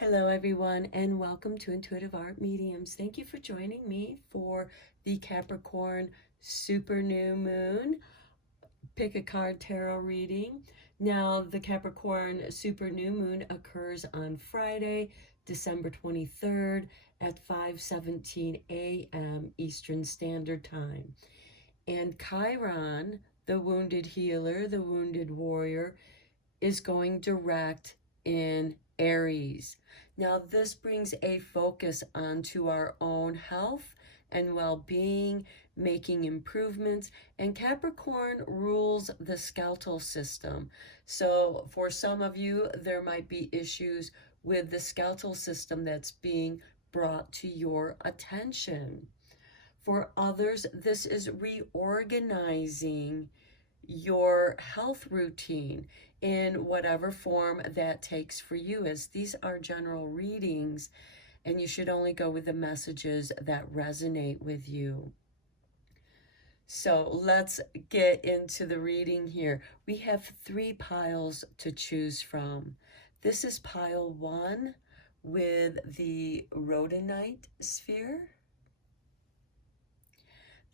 Hello everyone and welcome to Intuitive Art Mediums. Thank you for joining me for the Capricorn Super New Moon Pick a Card Tarot reading. Now the Capricorn Super New Moon occurs on Friday, December 23rd at 5:17 a.m. Eastern Standard Time. And Chiron, the wounded healer, the wounded warrior, is going direct in Aries. Now this brings a focus onto our own health and well-being, making improvements, and Capricorn rules the skeletal system. So for some of you, there might be issues with the skeletal system that's being brought to your attention. For others, this is reorganizing your health routine in whatever form that takes for you, as these are general readings and you should only go with the messages that resonate with you. So let's get into the reading here. We have 3 piles to choose from. This is pile 1 with the rhodonite sphere.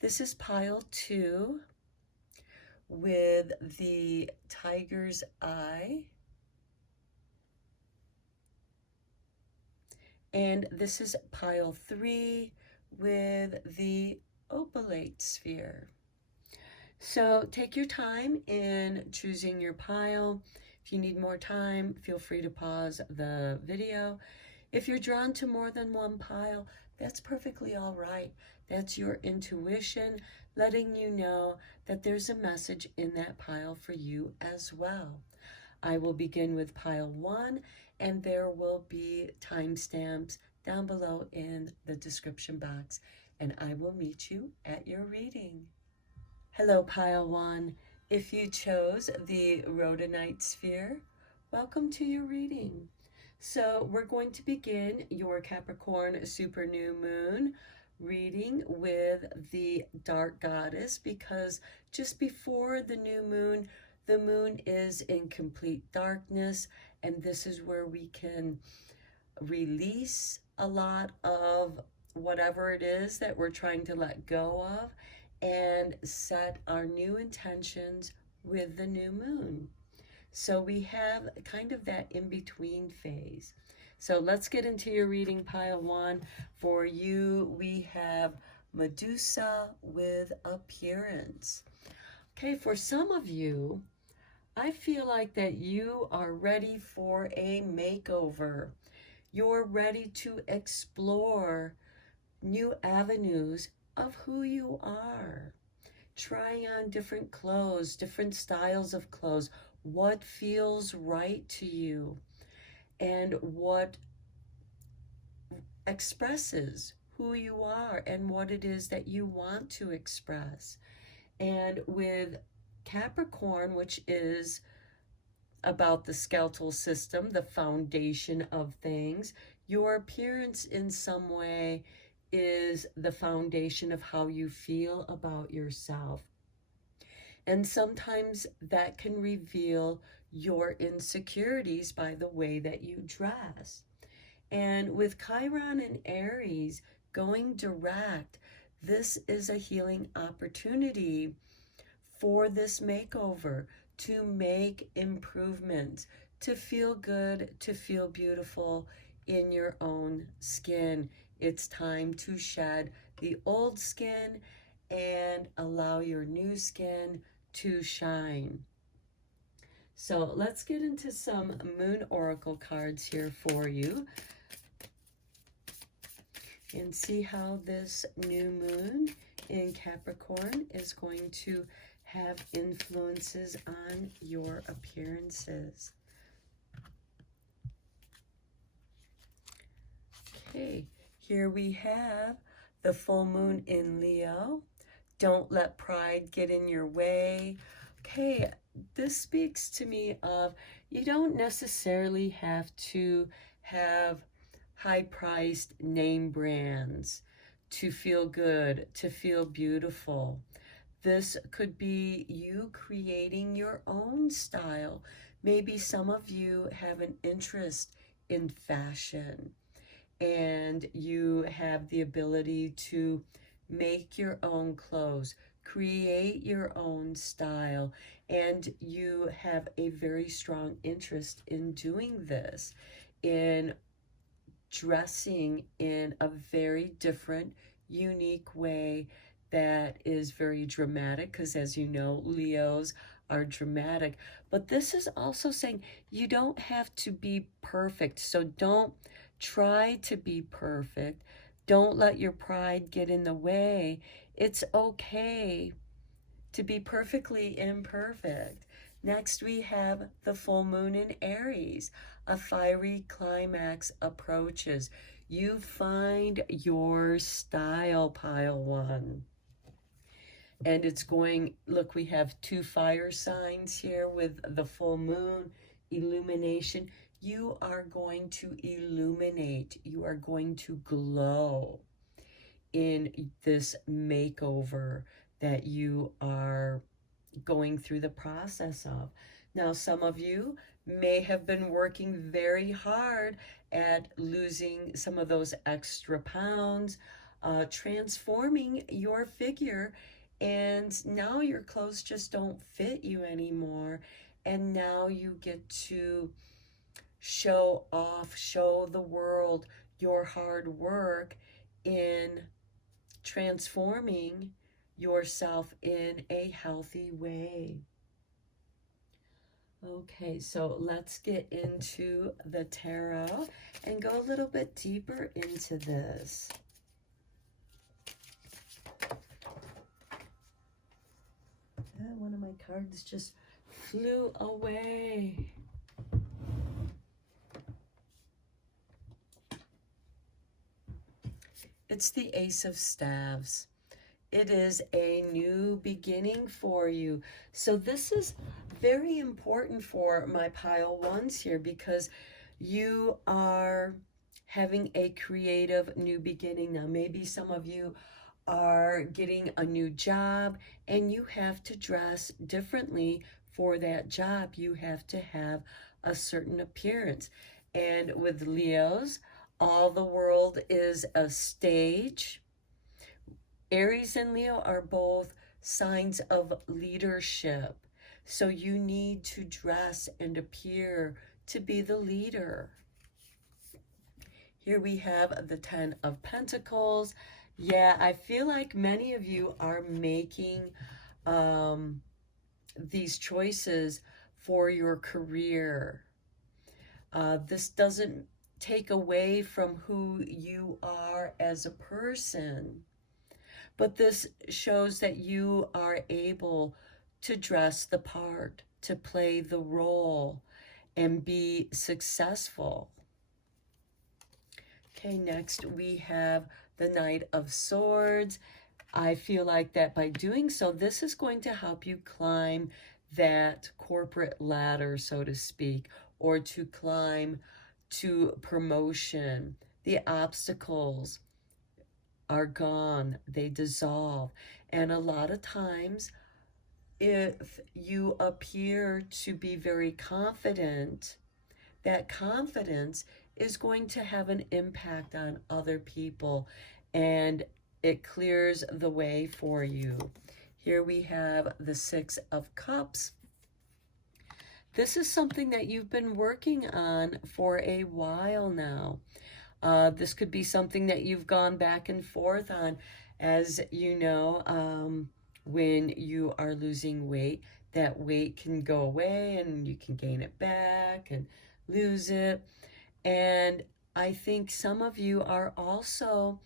This is pile 2 with the tiger's eye. And this is pile 3 with the opalite sphere. So take your time in choosing your pile. If you need more time, feel free to pause the video. If you're drawn to more than one pile, that's perfectly all right. That's your intuition letting you know that there's a message in that pile for you as well. I will begin with pile 1, and there will be timestamps down below in the description box, and I will meet you at your reading. Hello, pile 1. If you chose the rhodonite sphere, welcome to your reading. So we're going to begin your Capricorn Super New Moon reading with the Dark Goddess, because just before the new moon, the moon is in complete darkness, and this is where we can release a lot of whatever it is that we're trying to let go of and set our new intentions with the new moon. So we have kind of that in-between phase. So let's get into your reading, pile 1. For you, we have Medusa with appearance. Okay, for some of you, I feel like that you are ready for a makeover. You're ready to explore new avenues of who you are. Trying on different clothes, different styles of clothes, what feels right to you, and what expresses who you are and what it is that you want to express. And with Capricorn, which is about the skeletal system, the foundation of things, your appearance in some way is the foundation of how you feel about yourself. And sometimes that can reveal your insecurities by the way that you dress. And with Chiron and Aries going direct, this is a healing opportunity for this makeover, to make improvements, to feel good, to feel beautiful in your own skin. It's time to shed the old skin and allow your new skin to shine. So let's get into some moon oracle cards here for you and see how this new moon in Capricorn is going to have influences on your appearances. Okay, here we have the full moon in Leo. Don't let pride get in your way. Okay, this speaks to me of you don't necessarily have to have high-priced name brands to feel good, to feel beautiful. This could be you creating your own style. Maybe some of you have an interest in fashion, and you have the ability to make your own clothes, create your own style, and you have a very strong interest in doing this, in dressing in a very different, unique way that is very dramatic, because as you know, Leos are dramatic. But this is also saying you don't have to be perfect, so don't try to be perfect. Don't let your pride get in the way. It's okay to be perfectly imperfect. Next, we have the full moon in Aries. A fiery climax approaches. You find your style, pile one. And it's going, look, we have 2 fire signs here with the full moon, illumination. You are going to illuminate. You are going to glow in this makeover that you are going through the process of. Now, some of you may have been working very hard at losing some of those extra pounds, transforming your figure, and now your clothes just don't fit you anymore. And now you get to show off, show the world your hard work in transforming yourself in a healthy way. Okay, so let's get into the tarot and go a little bit deeper into this. One of my cards just flew away. It's the Ace of Staves. It is a new beginning for you. So this is very important for my pile ones here, because you are having a creative new beginning. Now, maybe some of you are getting a new job and you have to dress differently for that job. You have to have a certain appearance. And with Leos, all the world is a stage. Aries and Leo are both signs of leadership. So you need to dress and appear to be the leader. Here we have the 10 of Pentacles. Yeah, I feel like many of you are making these choices for your career. This doesn't take away from who you are as a person, but this shows that you are able to dress the part, to play the role, and be successful. Okay, next we have the Knight of Swords. I feel like that by doing so, this is going to help you climb that corporate ladder, so to speak, or to climb to promotion. The obstacles are gone, they dissolve. And a lot of times, if you appear to be very confident, that confidence is going to have an impact on other people, and it clears the way for you. Here we have the 6 of Cups. This is something that you've been working on for a while now. This could be something that you've gone back and forth on. As you know, when you are losing weight, that weight can go away and you can gain it back and lose it. And I think some of you are also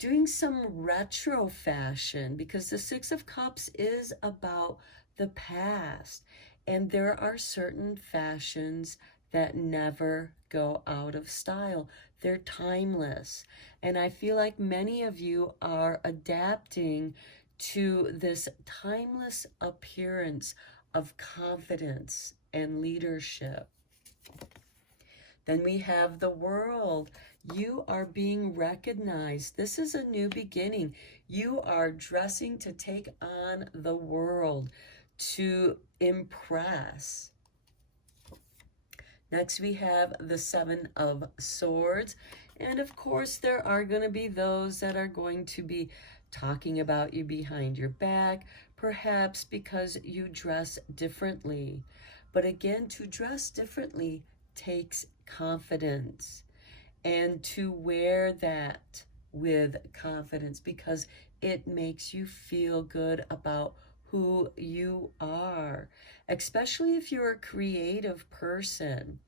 doing some retro fashion, because the 6 of Cups is about the past. And there are certain fashions that never go out of style. They're timeless. And I feel like many of you are adapting to this timeless appearance of confidence and leadership. Then we have the World. You are being recognized. This is a new beginning. You are dressing to take on the world, to impress. Next, we have the Seven of Swords. And of course, there are going to be those that are going to be talking about you behind your back, perhaps because you dress differently. But again, to dress differently takes confidence. And to wear that with confidence, because it makes you feel good about who you are, especially if you're a creative person.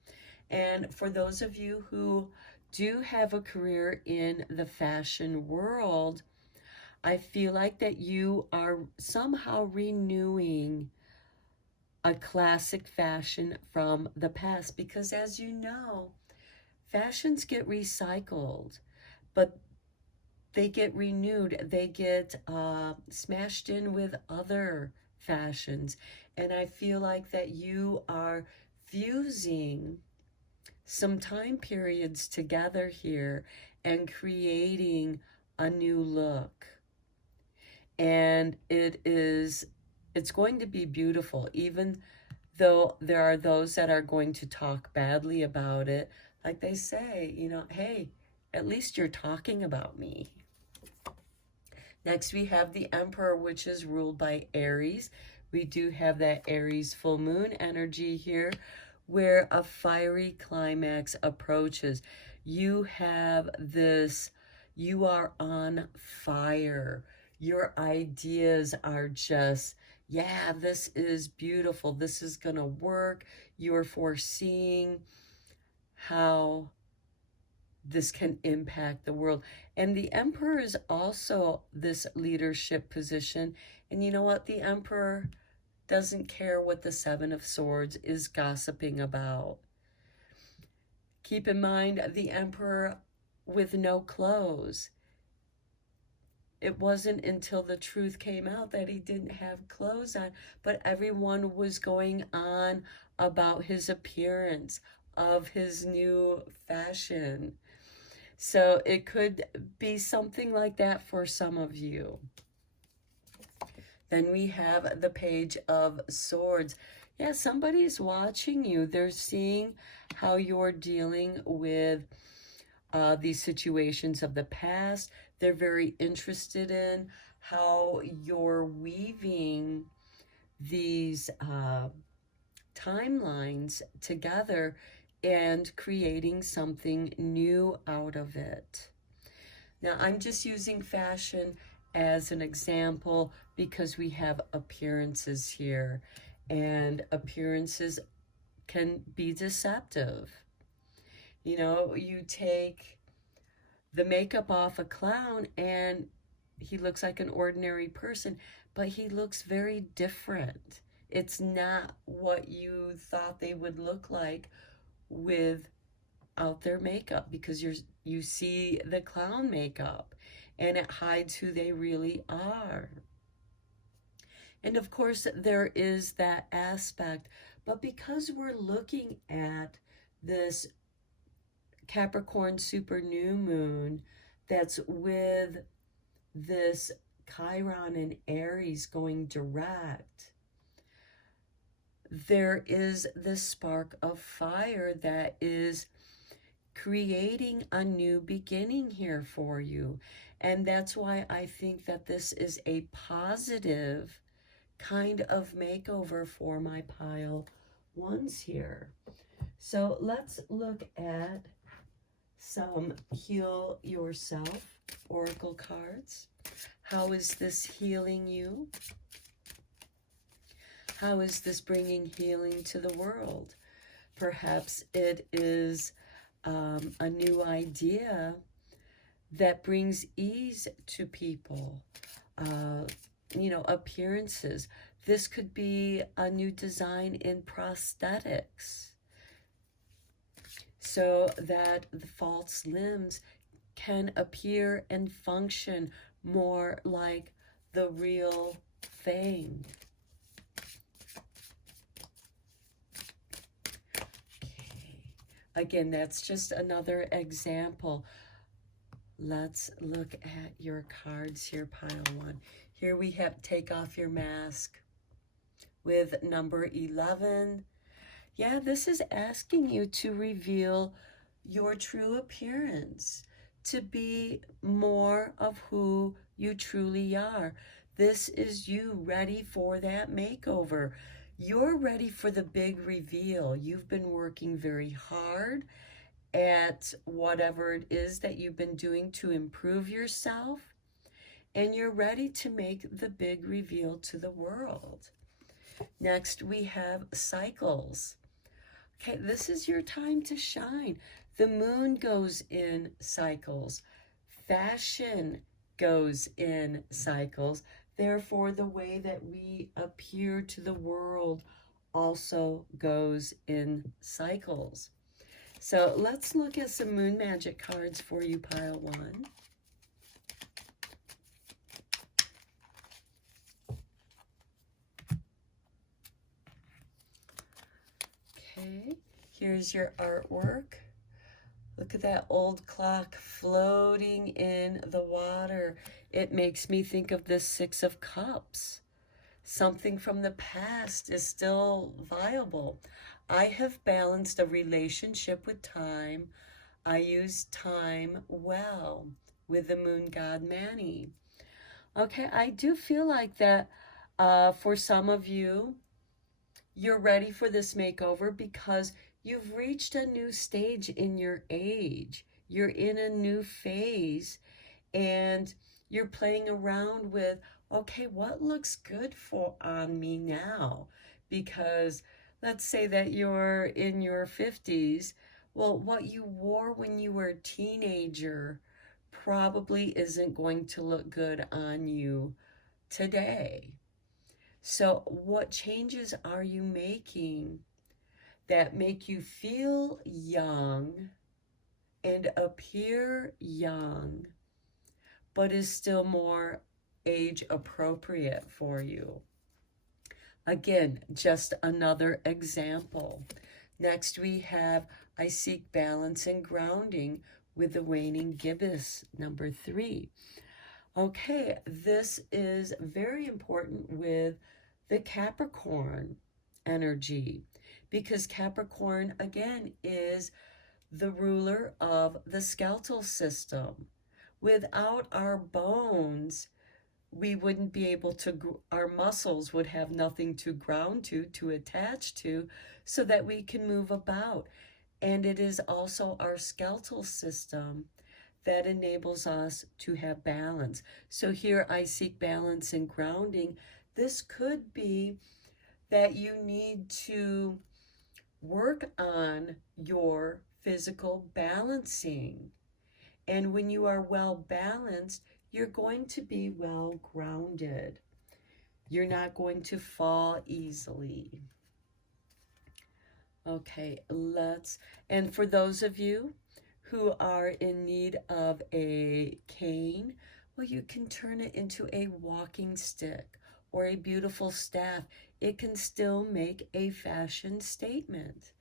And for those of you who do have a career in the fashion world, I feel like that you are somehow renewing a classic fashion from the past, because as you know, fashions get recycled, but they get renewed, they get smashed in with other fashions. And I feel like that you are fusing some time periods together here and creating a new look. And it's going to be beautiful, even though there are those that are going to talk badly about it. Like they say, you know, hey, at least you're talking about me. Next, we have the Emperor, which is ruled by Aries. We do have that Aries full moon energy here, where a fiery climax approaches. You have this, you are on fire. Your ideas are just, yeah, this is beautiful. This is going to work. You're foreseeing how this can impact the world. And the Emperor is also this leadership position. And you know what? The Emperor doesn't care what the Seven of Swords is gossiping about. Keep in mind, the Emperor with no clothes. It wasn't until the truth came out that he didn't have clothes on, but everyone was going on about his appearance, of his new fashion. So it could be something like that for some of you. Then we have the Page of Swords. Yeah, somebody's watching you. They're seeing how you're dealing with these situations of the past. They're very interested in how you're weaving these timelines together and creating something new out of it. Now, I'm just using fashion as an example because we have appearances here, and appearances can be deceptive. You know, you take the makeup off a clown and he looks like an ordinary person, but he looks very different. It's not what you thought they would look like without their makeup, because you see the clown makeup and it hides who they really are. And of course, there is that aspect, but because we're looking at this Capricorn super new moon that's with this Chiron and Aries going direct, there is this spark of fire that is creating a new beginning here for you. And that's why I think that this is a positive kind of makeover for my pile ones here. So let's look at some Heal Yourself oracle cards. How is this healing you? How is this bringing healing to the world? Perhaps it is a new idea that brings ease to people. You know, appearances. This could be a new design in prosthetics, so that the false limbs can appear and function more like the real thing. Okay. Again, that's just another example. Let's look at your cards here, pile one. Here we have Take Off Your Mask with number 11. Yeah, this is asking you to reveal your true appearance, to be more of who you truly are. This is you ready for that makeover. You're ready for the big reveal. You've been working very hard at whatever it is that you've been doing to improve yourself, and you're ready to make the big reveal to the world. Next, we have cycles. Okay, this is your time to shine. The moon goes in cycles. Fashion goes in cycles. Therefore, the way that we appear to the world also goes in cycles. So let's look at some moon magic cards for you, pile one. Okay, here's your artwork. Look at that old clock floating in the water. It makes me think of the Six of Cups. Something from the past is still viable. I have balanced a relationship with time. I use time well with the moon god Manny. Okay, I do feel like that for some of you, you're ready for this makeover because you've reached a new stage in your age. You're in a new phase and you're playing around with, okay, what looks good for on me now? Because let's say that you're in your 50s. Well, what you wore when you were a teenager probably isn't going to look good on you today. So what changes are you making that make you feel young and appear young, but is still more age appropriate for you? Again, just another example. Next we have I seek balance and grounding with the waning gibbous, number 3. Okay, this is very important with the Capricorn energy because Capricorn, again, is the ruler of the skeletal system. Without our bones, we wouldn't be able to, our muscles would have nothing to ground to attach to, so that we can move about. And it is also our skeletal system that enables us to have balance. So here I seek balance and grounding. This could be that you need to work on your physical balancing. And when you are well balanced, you're going to be well grounded. You're not going to fall easily. Okay, and for those of you who are in need of a cane, well, you can turn it into a walking stick or a beautiful staff. It can still make a fashion statement.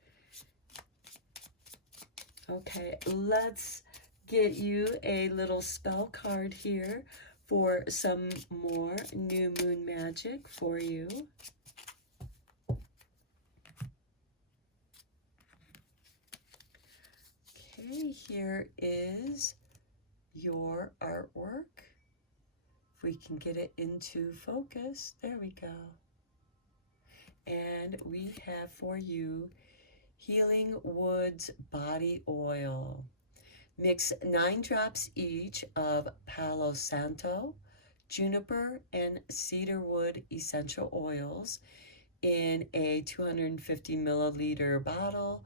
Okay, let's get you a little spell card here for some more new moon magic for you. Okay, here is your artwork. If we can get it into focus, there we go. And we have for you Healing Woods Body Oil. Mix 9 drops each of Palo Santo, juniper, and cedarwood essential oils in a 250 milliliter bottle,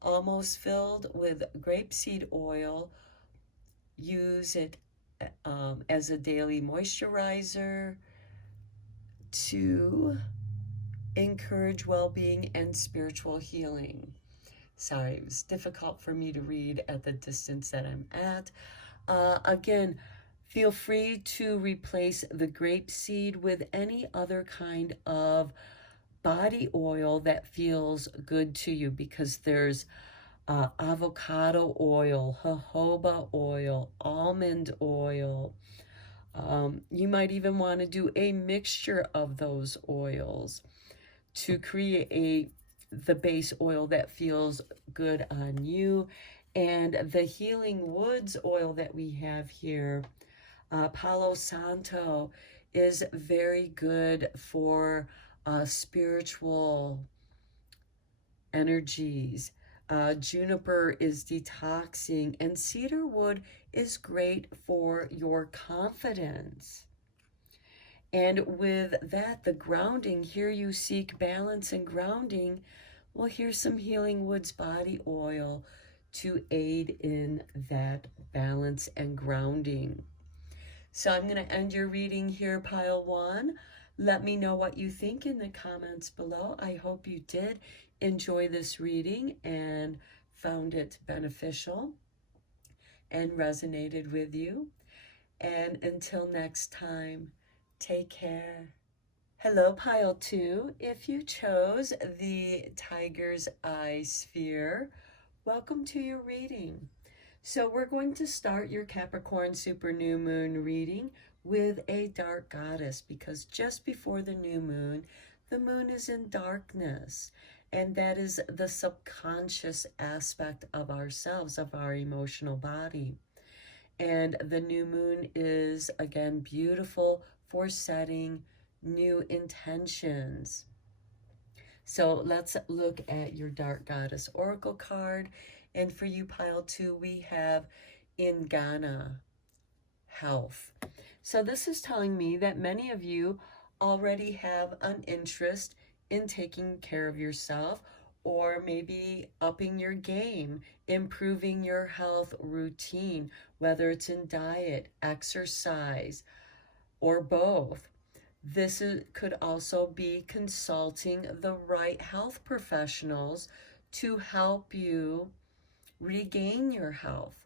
almost filled with grapeseed oil. Use it as a daily moisturizer to encourage well-being and spiritual healing. Sorry, it was difficult for me to read at the distance that I'm at. Again, feel free to replace the grapeseed with any other kind of body oil that feels good to you, because there's avocado oil, jojoba oil, almond oil. You might even want to do a mixture of those oils to create the base oil that feels good on you. And the Healing Woods oil that we have here, Palo Santo, is very good for spiritual energies. Juniper is detoxing, and cedarwood is great for your confidence. And with that, the grounding, here you seek balance and grounding. Well, here's some Healing Woods body oil to aid in that balance and grounding. So I'm going to end your reading here, pile one. Let me know what you think in the comments below. I hope you did enjoy this reading and found it beneficial and resonated with you. And until next time, take care. Hello, pile two. If you chose the Tiger's Eye sphere, welcome to your reading. So we're going to start your Capricorn super new moon reading with a dark goddess, because just before the new moon, the moon is in darkness. And that is the subconscious aspect of ourselves, of our emotional body. And the new moon is, again, beautiful for setting new intentions. So let's look at your Dark Goddess Oracle card. And for you, pile two, we have in Ghana, health. So this is telling me that many of you already have an interest in taking care of yourself, or maybe upping your game, improving your health routine, whether it's in diet, exercise, or both. This could also be consulting the right health professionals to help you regain your health.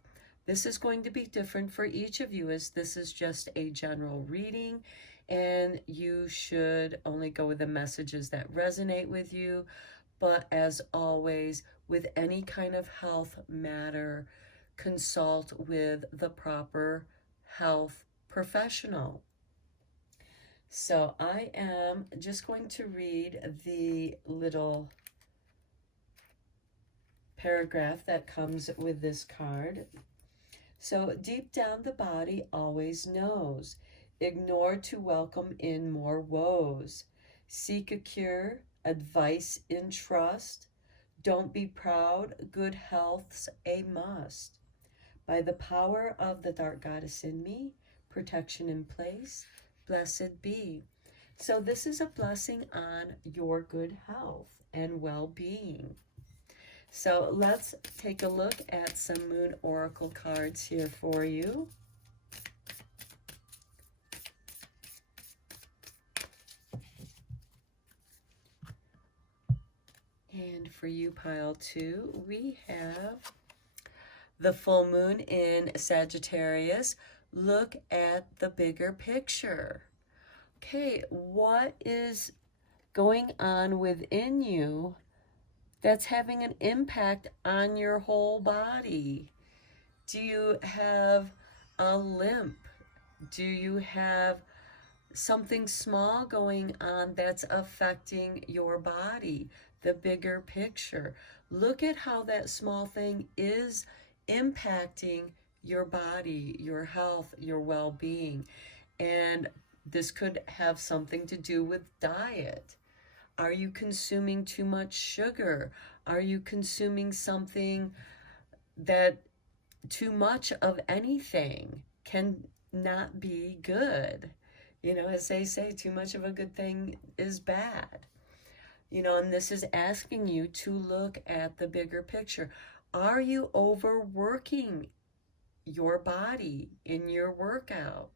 This is going to be different for each of you, as this is just a general reading, and you should only go with the messages that resonate with you. But as always, with any kind of health matter, consult with the proper health professional. So I am just going to read the little paragraph that comes with this card. So, deep down the body always knows. Ignore to welcome in more woes. Seek a cure, advice in trust. Don't be proud, good health's a must. By the power of the dark goddess in me, protection in place, blessed be. So this is a blessing on your good health and well-being. So let's take a look at some Moon Oracle cards here for you. And for you, pile two, we have the full moon in Sagittarius. Look at the bigger picture. Okay, what is going on within you that's having an impact on your whole body? Do you have a limp? Do you have something small going on that's affecting your body? The bigger picture. Look at how that small thing is impacting your body, your health, your well-being. And this could have something to do with diet. Are you consuming too much sugar? Are you consuming something that too much of anything can not be good? You know, as they say, too much of a good thing is bad. You know, and this is asking you to look at the bigger picture. Are you overworking your body in your workout?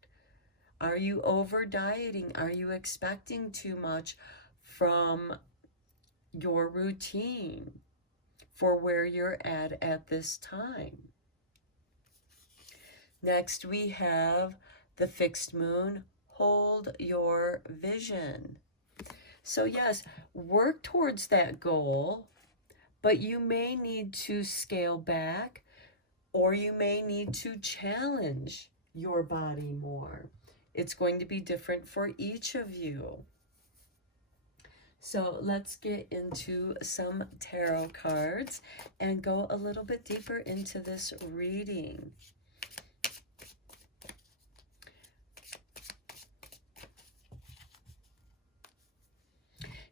Are you over dieting? Are you expecting too much from your routine for where you're at this time? Next, we have the fixed moon. Hold your vision. So yes, work towards that goal, but you may need to scale back, or you may need to challenge your body more. It's going to be different for each of you. So let's get into some tarot cards and go a little bit deeper into this reading.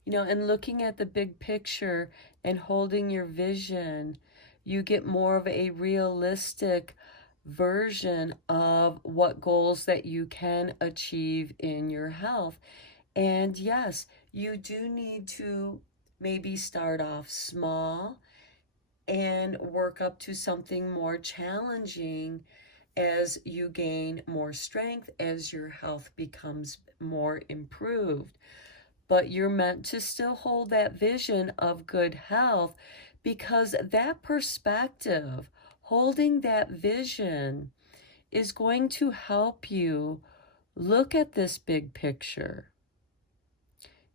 You know, and looking at the big picture and holding your vision, you get more of a realistic version of what goals that you can achieve in your health. And yes, you do need to maybe start off small and work up to something more challenging as you gain more strength, as your health becomes more improved. But you're meant to still hold that vision of good health, because that perspective, holding that vision, is going to help you look at this big picture.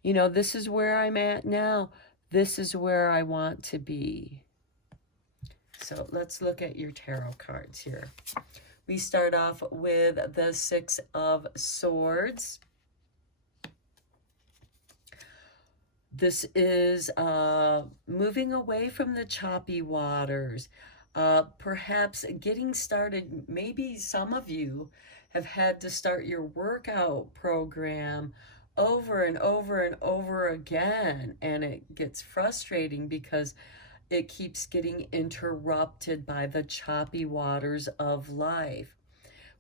You know, this is where I'm at now. This is where I want to be. So let's look at your tarot cards here. We start off with the Six of Swords. This is moving away from the choppy waters, perhaps getting started. Maybe some of you have had to start your workout program over and over and over again, and it gets frustrating because it keeps getting interrupted by the choppy waters of life.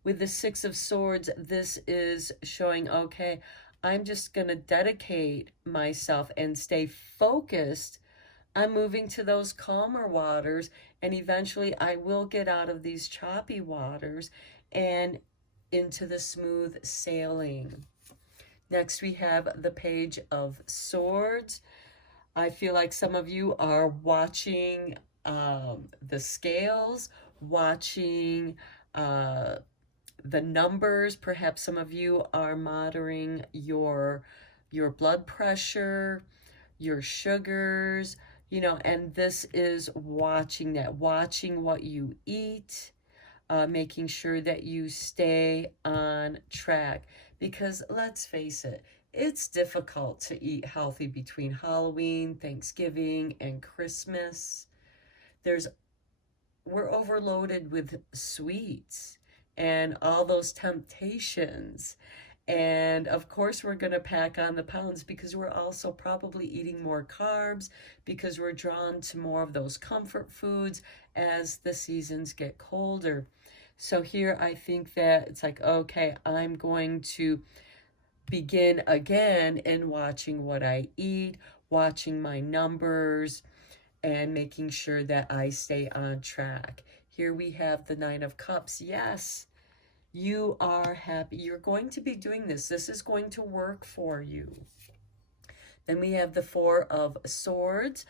With the Six of Swords, this is showing, okay, I'm just going to dedicate myself and stay focused on moving to those calmer waters, and eventually I will get out of these choppy waters and into the smooth sailing. Next, we have the Page of Swords. I feel like some of you are watching the scales, watching the numbers. Perhaps some of you are monitoring your blood pressure, your sugars, you know, and this is watching that, watching what you eat, making sure that you stay on track. Because let's face it, it's difficult to eat healthy between Halloween, Thanksgiving, and Christmas. We're overloaded with sweets and all those temptations. And of course, we're going to pack on the pounds because we're also probably eating more carbs, because we're drawn to more of those comfort foods as the seasons get colder. So here I think that it's like, okay, I'm going to begin again in watching what I eat, watching my numbers, and making sure that I stay on track. Here we have the Nine of Cups. Yes, you are happy. You're going to be doing this. This is going to work for you. Then we have the Four of Swords.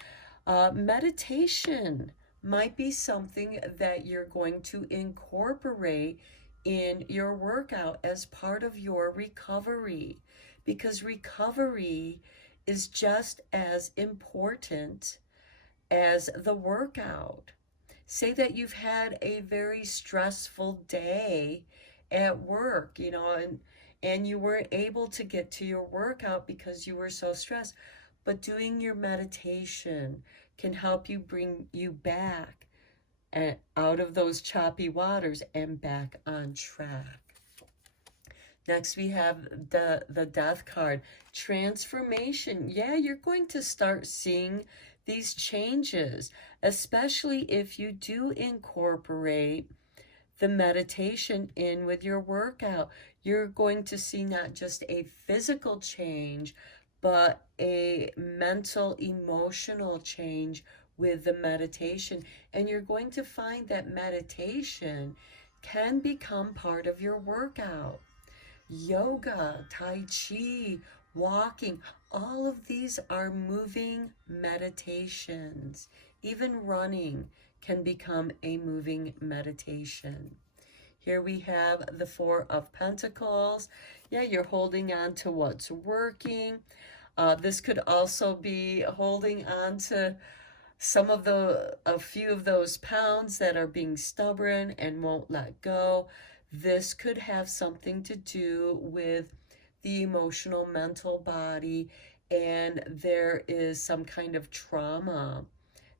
Meditation might be something that you're going to incorporate in your workout as part of your recovery, because recovery is just as important as the workout. Say that you've had a very stressful day at work, you know, and you weren't able to get to your workout because you were so stressed. But doing your meditation can help you bring you back out of those choppy waters and back on track. Next, we have the Death card. Transformation. Yeah, you're going to start seeing these changes, especially if you do incorporate the meditation in with your workout. You're going to see not just a physical change, but a mental, emotional change with the meditation. And you're going to find that meditation can become part of your workout. Yoga, Tai Chi, walking, all of these are moving meditations. Even running can become a moving meditation. Here we have the Four of Pentacles. Yeah, you're holding on to what's working. This could also be holding on to a few of those pounds that are being stubborn and won't let go. This could have something to do with the emotional, mental body and there is some kind of trauma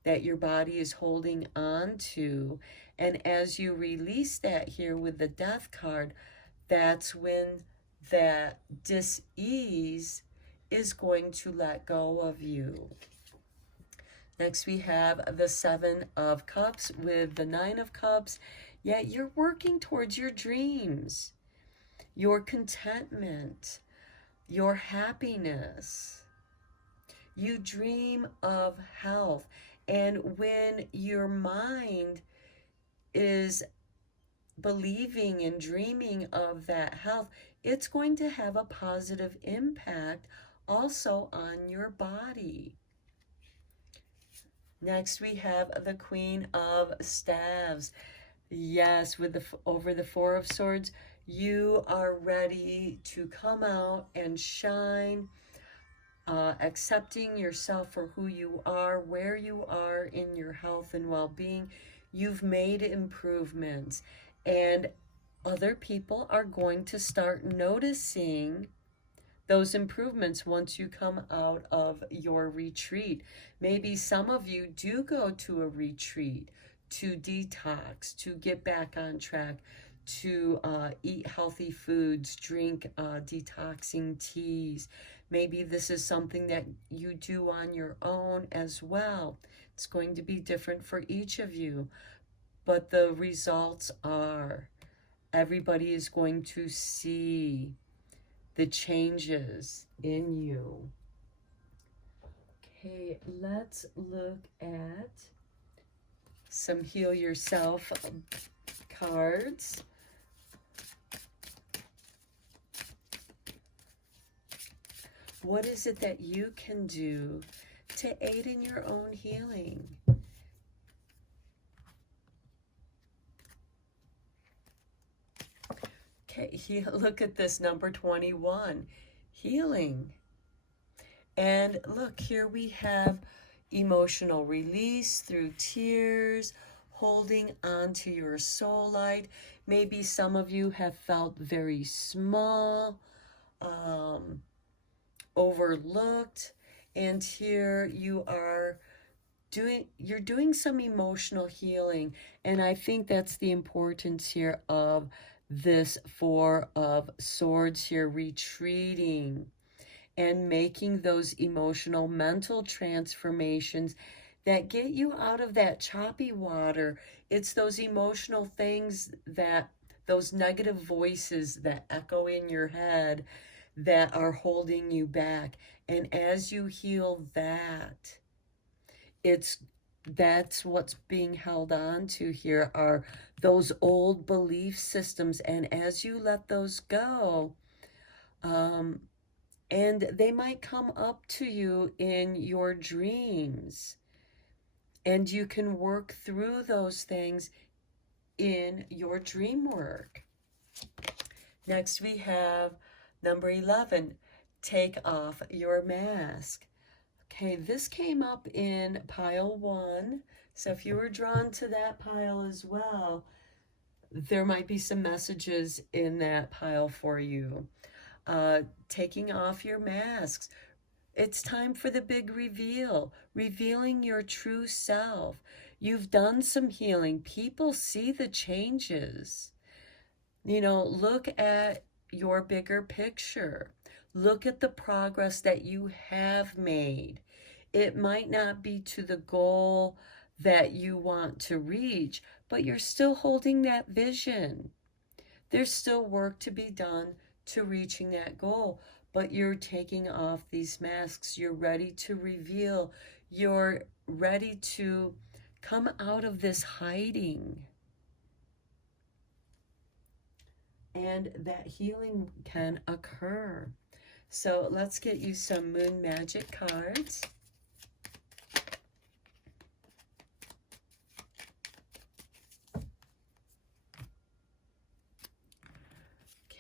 that your body is holding on to. And as you release that here with the Death card, that's when that dis-ease is going to let go of you. Next, we have the Seven of Cups with the Nine of Cups. Yeah, you're working towards your dreams, your contentment, your happiness. You dream of health. And when your mind is believing and dreaming of that health, it's going to have a positive impact also on your body. Next, we have the Queen of Staves. Yes, with over the Four of Swords, you are ready to come out and shine, accepting yourself for who you are, where you are in your health and well-being. You've made improvements, and other people are going to start noticing those improvements once you come out of your retreat. Maybe some of you do go to a retreat to detox, to get back on track, to eat healthy foods, drink detoxing teas. Maybe this is something that you do on your own as well. It's going to be different for each of you, but the results are everybody is going to see the changes in you. Okay, let's look at some Heal Yourself cards. What is it that you can do to aid in your own healing? Okay, look at this, number 21, healing. And look, here we have emotional release through tears, holding on to your soul light. Maybe some of you have felt very small, overlooked, and here you are doing some emotional healing. And I think that's the importance here of this Four of Swords here, retreating and making those emotional, mental transformations that get you out of that choppy water. It's those emotional things, that those negative voices that echo in your head that are holding you back. And as you heal that, that's what's being held on to here, are those old belief systems. And as you let those go, and they might come up to you in your dreams, and you can work through those things in your dream work. Next, we have number 11, take off your mask. Okay, this came up in pile 1. So if you were drawn to that pile as well, there might be some messages in that pile for you. Taking off your masks. It's time for the big reveal, revealing your true self. You've done some healing. People see the changes. Look at your bigger picture. Look at the progress that you have made. It might not be to the goal that you want to reach, but you're still holding that vision. There's still work to be done to reaching that goal, but you're taking off these masks. You're ready to reveal. You're ready to come out of this hiding. And that healing can occur. So let's get you some moon magic cards.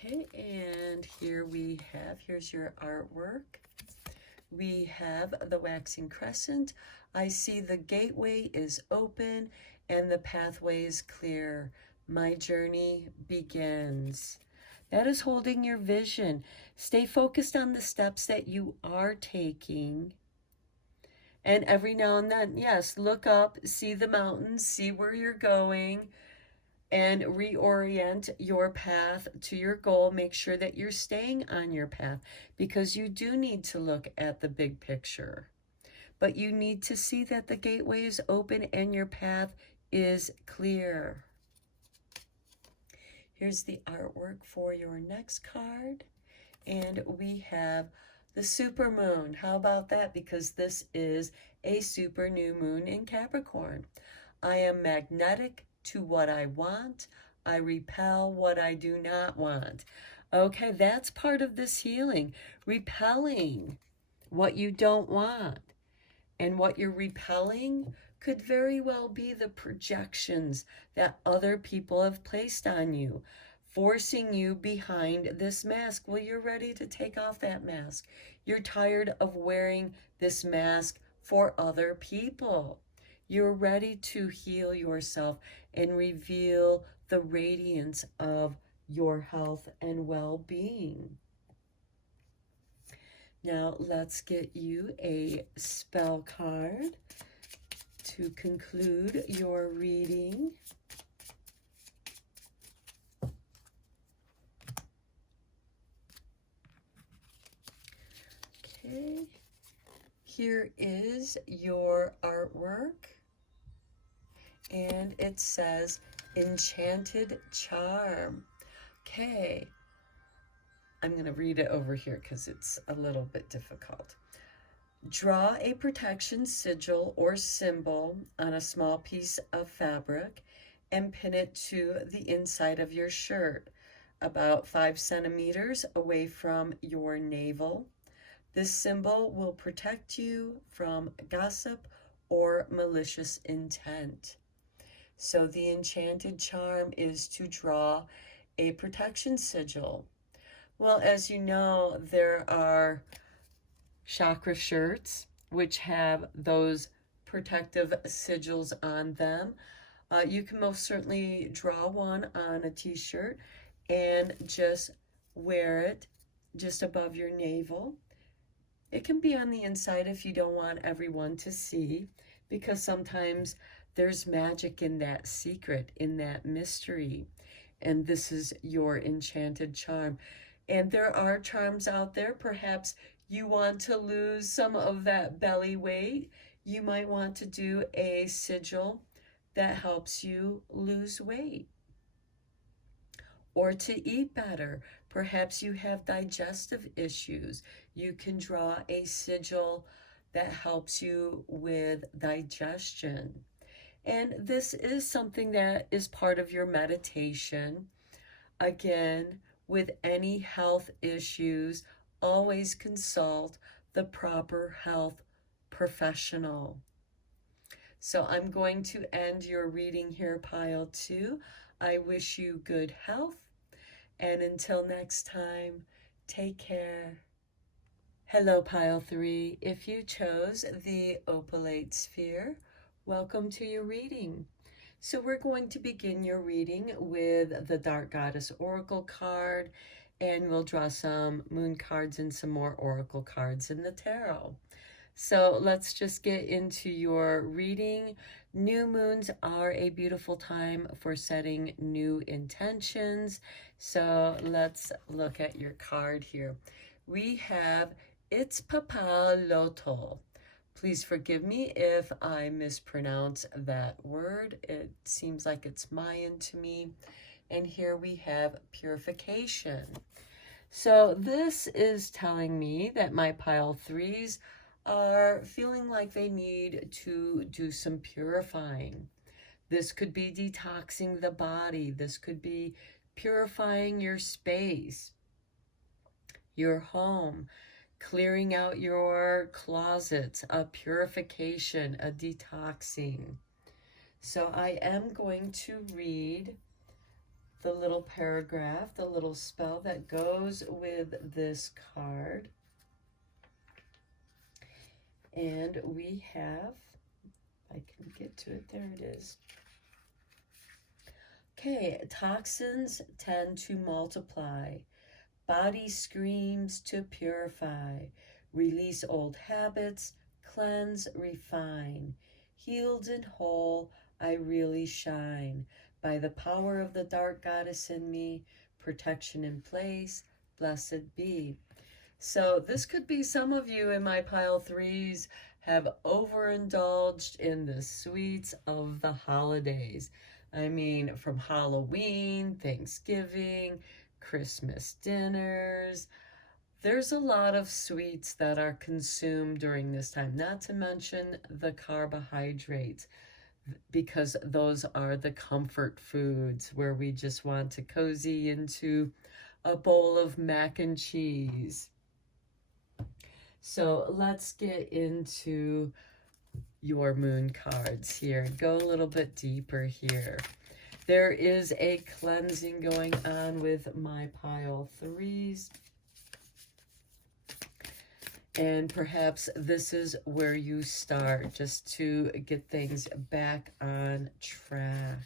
Okay, and here's your artwork. We have the waxing crescent. I see the gateway is open and the pathway is clear. My journey begins. That is holding your vision. Stay focused on the steps that you are taking. And every now and then, yes, look up, see the mountains, see where you're going, and reorient your path to your goal. Make sure that you're staying on your path, because you do need to look at the big picture. But you need to see that the gateway is open and your path is clear. Here's the artwork for your next card. And we have the supermoon. How about that? Because this is a super new moon in Capricorn. I am magnetic to what I want. I repel what I do not want. Okay, that's part of this healing. Repelling what you don't want. And what you're repelling could very well be the projections that other people have placed on you, forcing you behind this mask. Well, you're ready to take off that mask. You're tired of wearing this mask for other people. You're ready to heal yourself and reveal the radiance of your health and well-being. Now let's get you a spell card to conclude your reading. Okay, here is your artwork, and it says Enchanted Charm. Okay, I'm going to read it over here because it's a little bit difficult. Draw a protection sigil or symbol on a small piece of fabric and pin it to the inside of your shirt, about 5 centimeters away from your navel. This symbol will protect you from gossip or malicious intent. So the enchanted charm is to draw a protection sigil. Well, as you know, there are chakra shirts which have those protective sigils on them. You can most certainly draw one on a t-shirt and just wear it just above your navel. It can be on the inside if you don't want everyone to see, because sometimes there's magic in that secret, in that mystery. And this is your enchanted charm. And there are charms out there. Perhaps you want to lose some of that belly weight. You might want to do a sigil that helps you lose weight. Or to eat better. Perhaps you have digestive issues. You can draw a sigil that helps you with digestion. And this is something that is part of your meditation. Again, with any health issues, always consult the proper health professional. So I'm going to end your reading here, Pile 2. I wish you good health. And until next time, take care. Hello, Pile 3. If you chose the Opalite Sphere, welcome to your reading. So we're going to begin your reading with the Dark Goddess Oracle card, and we'll draw some moon cards and some more oracle cards in the tarot. So let's just get into your reading. New moons are a beautiful time for setting new intentions. So let's look at your card here. We have It's Papa Loto. Please forgive me if I mispronounce that word. It seems like it's Mayan to me. And here we have purification. So this is telling me that my Pile 3s are feeling like they need to do some purifying. This could be detoxing the body. This could be purifying your space, your home, clearing out your closets, a purification, a detoxing. So I am going to read the little paragraph, the little spell that goes with this card. And we have, I can get to it, there it is. Okay, toxins tend to multiply. Body screams to purify. Release old habits, cleanse, refine. Healed and whole, I really shine. By the power of the dark goddess in me, protection in place, blessed be. So this could be some of you in my pile threes have overindulged in the sweets of the holidays. I mean, from Halloween, Thanksgiving, Christmas dinners. There's a lot of sweets that are consumed during this time, not to mention the carbohydrates, because those are the comfort foods where we just want to cozy into a bowl of mac and cheese. So let's get into your moon cards here. Go a little bit deeper here. There is a cleansing going on with my pile threes. And perhaps this is where you start, just to get things back on track.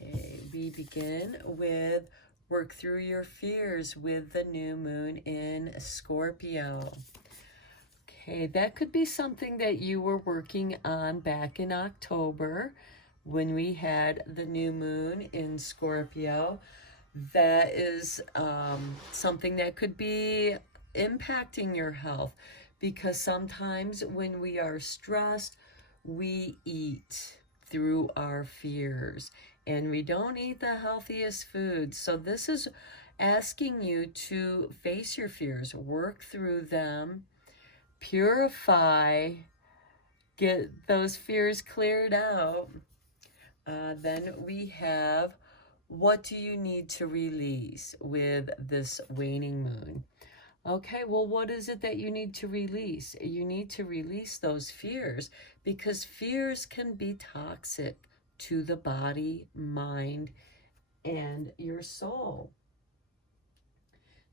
Okay, we begin with work through your fears with the new moon in Scorpio. Okay, that could be something that you were working on back in October when we had the new moon in Scorpio. That is something that could be impacting your health, because sometimes when we are stressed, we eat through our fears and we don't eat the healthiest foods. So this is asking you to face your fears, work through them, purify, get those fears cleared out. Then we have, what do you need to release with this waning moon? Okay, well, what is it that you need to release? You need to release those fears, because fears can be toxic to the body, mind, and your soul.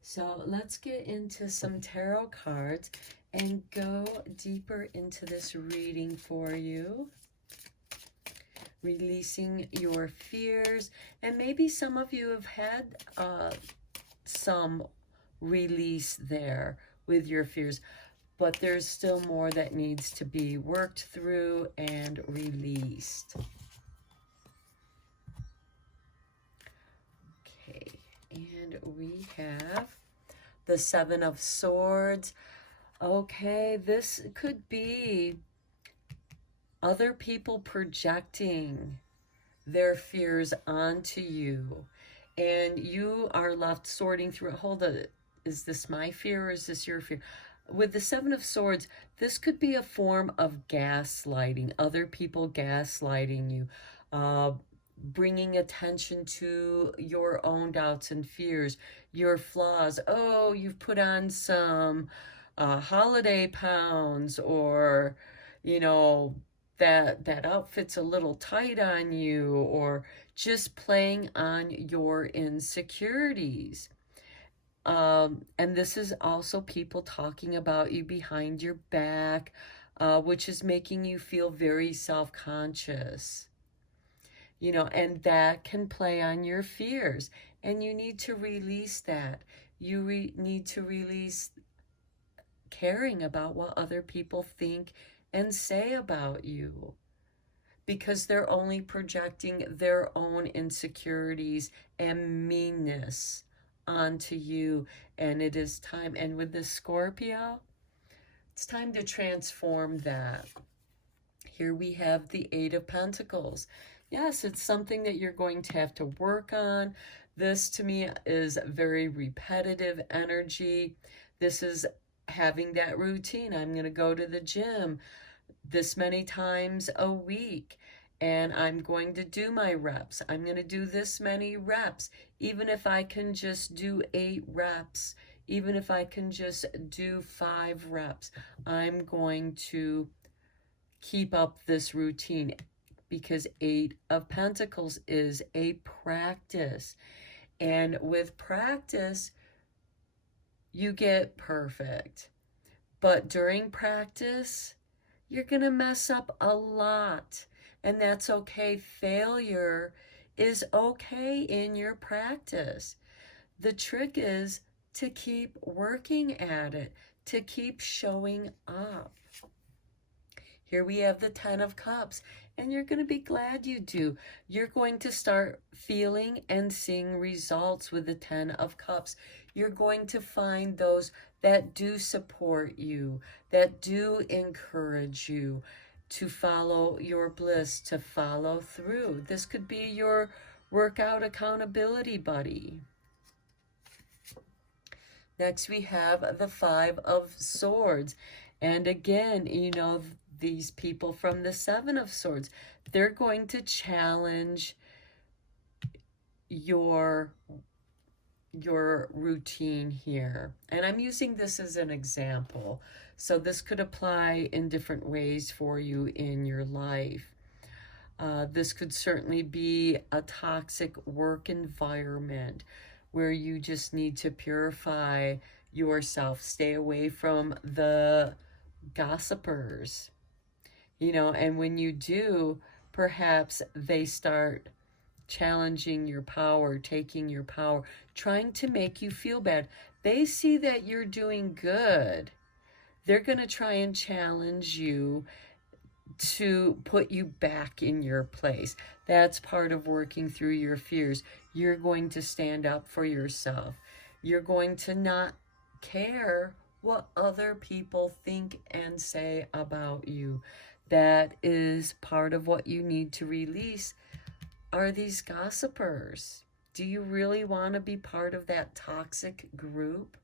So let's get into some tarot cards and go deeper into this reading for you. Releasing your fears. And maybe some of you have had some release there with your fears, but there's still more that needs to be worked through and released. Okay, and we have the Seven of Swords. Okay, this could be other people projecting their fears onto you, and you are left sorting through it. Hold on, is this my fear or is this your fear? With the Seven of Swords, this could be a form of gaslighting, other people gaslighting you, bringing attention to your own doubts and fears, your flaws. Oh, you've put on some holiday pounds, or, you know, that outfit's a little tight on you, or just playing on your insecurities. And this is also people talking about you behind your back, which is making you feel very self-conscious. You know, and that can play on your fears, and you need to release that. You need to release caring about what other people think and say about you, because they're only projecting their own insecurities and meanness onto you. And it is time, and with this Scorpio, it's time to transform that. Here we have the Eight of Pentacles. Yes, it's something that you're going to have to work on. This to me is very repetitive energy. This is having that routine. I'm going to go to the gym this many times a week, and I'm going to do my reps. I'm going to do this many reps, even if I can just do 8 reps, even if I can just do 5 reps. I'm going to keep up this routine, because Eight of Pentacles is a practice. And with practice, you get perfect. But during practice, you're going to mess up a lot. And that's okay. Failure is okay in your practice. The trick is to keep working at it, to keep showing up. Here we have the 10 of Cups, and you're going to be glad you do. You're going to start feeling and seeing results with the 10 of Cups. You're going to find those that do support you, that do encourage you to follow your bliss, to follow through. This could be your workout accountability buddy. Next, we have the 5 of Swords. And again, you know, these people from the 7 of Swords, they're going to challenge your routine here. And I'm using this as an example. So this could apply in different ways for you in your life. This could certainly be a toxic work environment where you just need to purify yourself. Stay away from the gossipers. You know, and when you do, perhaps they start challenging your power, taking your power, trying to make you feel bad. They see that you're doing good. They're going to try and challenge you to put you back in your place. That's part of working through your fears. You're going to stand up for yourself. You're going to not care what other people think and say about you. That is part of what you need to release, are these gossipers. Do you really want to be part of that toxic group?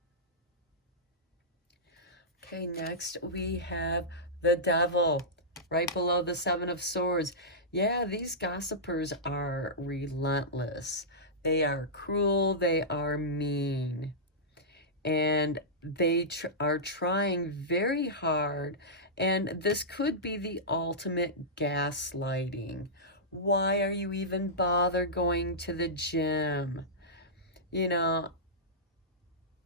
Okay, next we have the Devil, right below the 7 of Swords. Yeah, these gossipers are relentless. They are cruel. They are mean. And they are trying very hard. And this could be the ultimate gaslighting. Why are you even bother going to the gym? You know,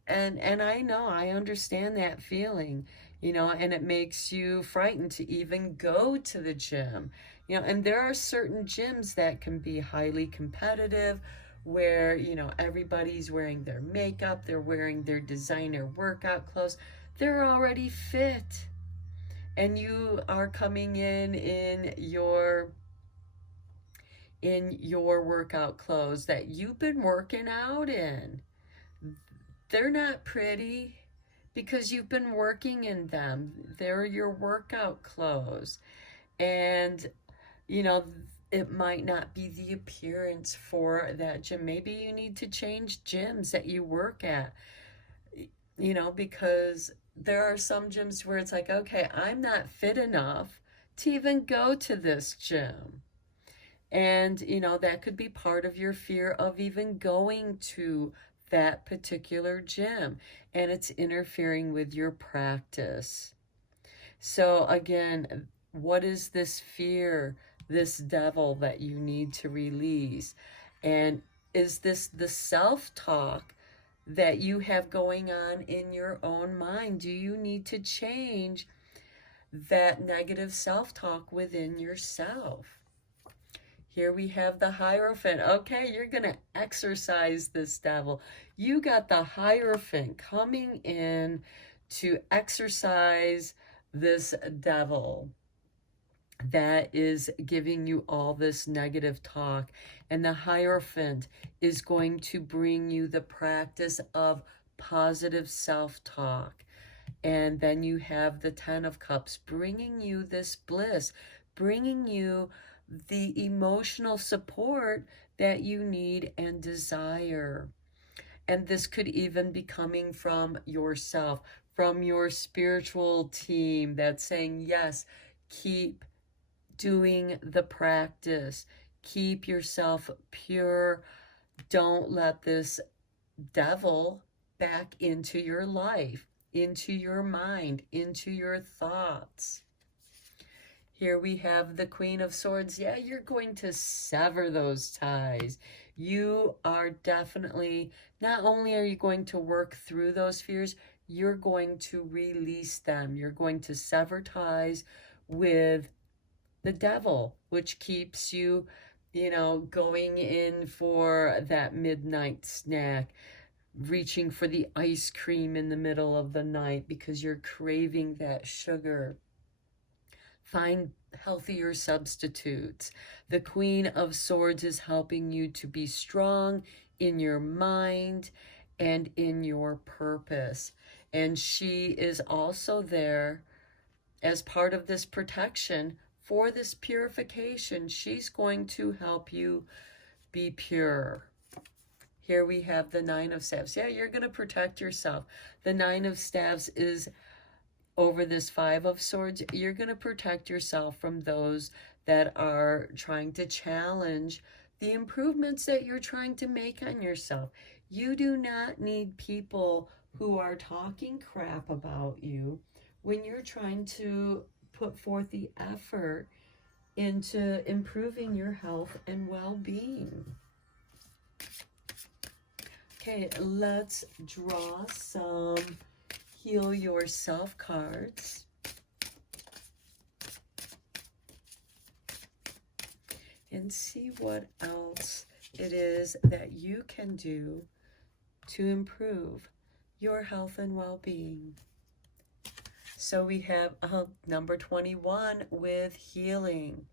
and I know, I understand that feeling, you know, and it makes you frightened to even go to the gym. You know, and there are certain gyms that can be highly competitive where, you know, everybody's wearing their makeup, they're wearing their designer workout clothes, they're already fit. And you are coming in your workout clothes that you've been working out in. They're not pretty because you've been working in them. They're your workout clothes. And, you know, it might not be the appearance for that gym. Maybe you need to change gyms that you work at, you know, because there are some gyms where it's like, okay, I'm not fit enough to even go to this gym. And, you know, that could be part of your fear of even going to that particular gym. And it's interfering with your practice. So again, what is this fear, this devil that you need to release? And is this the self-talk that you have going on in your own mind? Do you need to change that negative self-talk within yourself? Here we have the Hierophant. Okay, you're going to exorcise this devil. You got the Hierophant coming in to exorcise this devil that is giving you all this negative talk. And the Hierophant is going to bring you the practice of positive self-talk. And then you have the 10 of Cups bringing you this bliss, bringing you the emotional support that you need and desire. And this could even be coming from yourself, from your spiritual team that's saying, yes, keep doing the practice. Keep yourself pure. Don't let this devil back into your life, into your mind, into your thoughts. Here we have the Queen of Swords. Yeah, you're going to sever those ties. You are definitely, not only are you going to work through those fears, you're going to release them. You're going to sever ties with the devil, which keeps you, going in for that midnight snack, reaching for the ice cream in the middle of the night because you're craving that sugar. Find healthier substitutes. The Queen of Swords is helping you to be strong in your mind and in your purpose. And she is also there as part of this protection for this purification. She's going to help you be pure. Here we have the Nine of Staves. Yeah, you're going to protect yourself. The Nine of Staves is over this Five of Swords. You're going to protect yourself from those that are trying to challenge the improvements that you're trying to make on yourself. You do not need people who are talking crap about you when you're trying to put forth the effort into improving your health and well-being. Okay, let's draw some Heal Yourself cards. And see what else it is that you can do to improve your health and well-being. So we have number 21 with healing.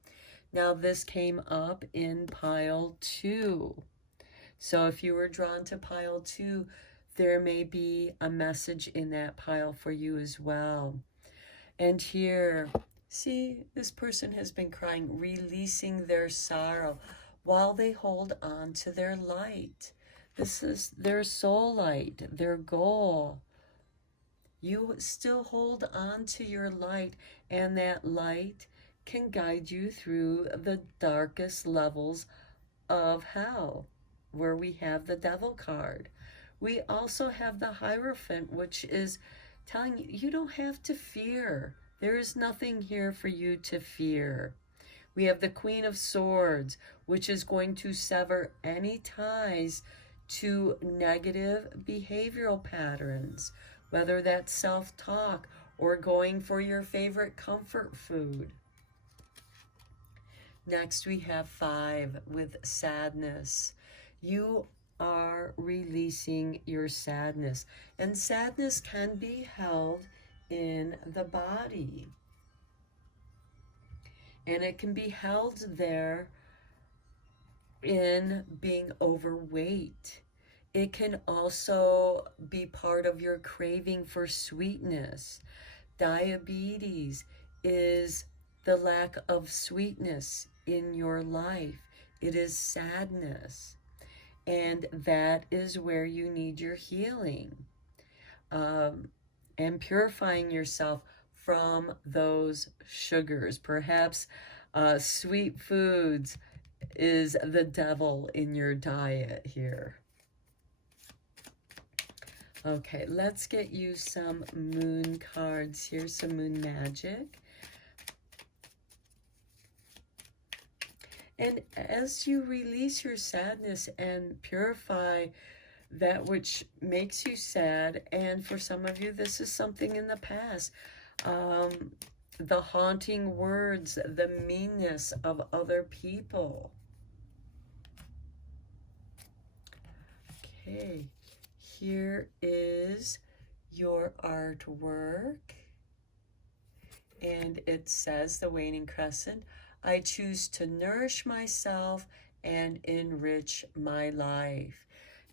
Now this came up in pile 2. So if you were drawn to pile 2, there may be a message in that pile for you as well. And here, see, this person has been crying, releasing their sorrow while they hold on to their light. This is their soul light, their goal. You still hold on to your light, and that light can guide you through the darkest levels of hell, where we have the Devil card. We also have the Hierophant, which is telling you, you don't have to fear. There is nothing here for you to fear. We have the Queen of Swords, which is going to sever any ties to negative behavioral patterns, whether that's self-talk or going for your favorite comfort food. Next, we have 5 with sadness. You are releasing your sadness, and sadness can be held in the body, and it can be held there in being overweight. It can also be part of your craving for sweetness. Diabetes is the lack of sweetness in your life. It is sadness. And that is where you need your healing, and purifying yourself from those sugars. Perhaps sweet foods is the devil in your diet here. Okay, let's get you some moon cards here, some moon magic. And as you release your sadness and purify that which makes you sad, and for some of you, this is something in the past, the haunting words, the meanness of other people. Okay, here is your artwork, and it says, the waning crescent, I choose to nourish myself and enrich my life.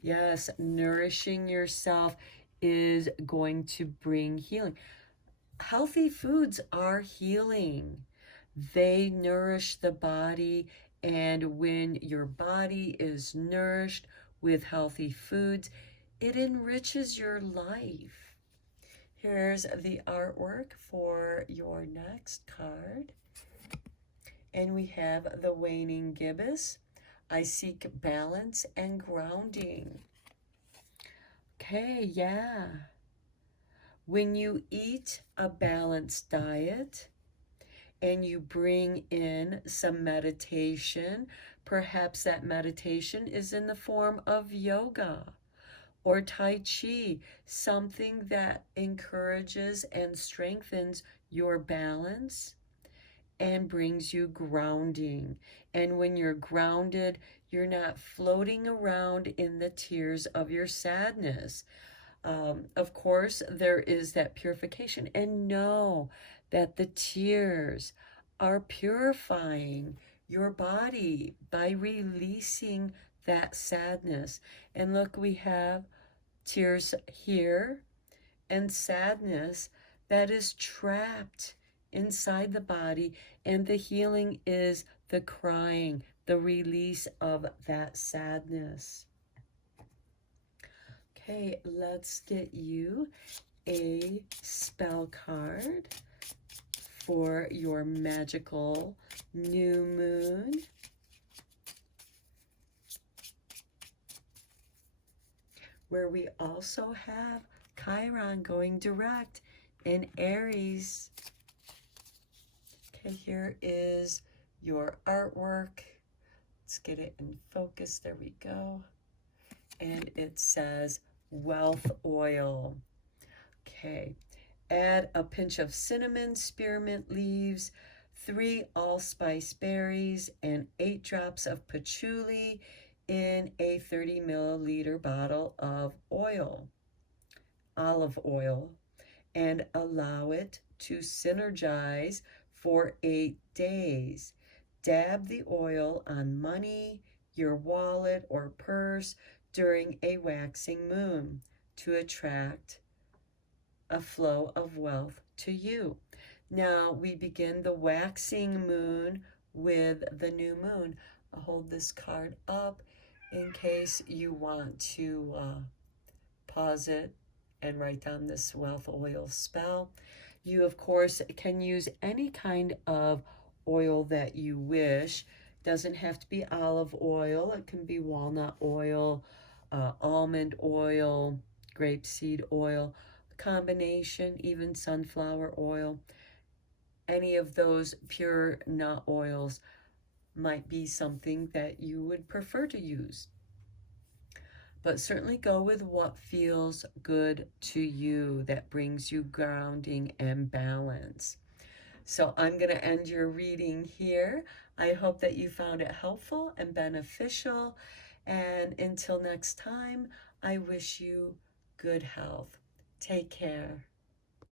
Yes, nourishing yourself is going to bring healing. Healthy foods are healing. They nourish the body, and when your body is nourished with healthy foods, it enriches your life. Here's the artwork for your next card. And we have the waning gibbous. I seek balance and grounding. Okay, yeah. When you eat a balanced diet, and you bring in some meditation. Perhaps that meditation is in the form of yoga or Tai Chi, something that encourages and strengthens your balance and brings you grounding. And when you're grounded, you're not floating around in the tears of your sadness. Of course, there is that purification, and know that the tears are purifying your body by releasing that sadness. And look, we have tears here and sadness that is trapped inside the body, and the healing is the crying, the release of that sadness. Okay, let's get you a spell card for your magical new moon. Where we also have Chiron going direct in Aries. Okay, here is your artwork. Let's get it in focus. There we go. And it says wealth oil. Okay, add a pinch of cinnamon, spearmint leaves, 3 allspice berries, and 8 drops of patchouli in a 30 milliliter bottle of oil, olive oil, and allow it to synergize for 8 days. Dab the oil on money, your wallet, or purse during a waxing moon to attract a flow of wealth to you. Now we begin the waxing moon with the new moon. I'll hold this card up in case you want to pause it and write down this wealth oil spell. You, of course, can use any kind of oil that you wish. Doesn't have to be olive oil. It can be walnut oil, almond oil, grapeseed oil, combination, even sunflower oil. Any of those pure nut oils might be something that you would prefer to use. But certainly go with what feels good to you, that brings you grounding and balance. So I'm going to end your reading here. I hope that you found it helpful and beneficial. And until next time, I wish you good health. Take care.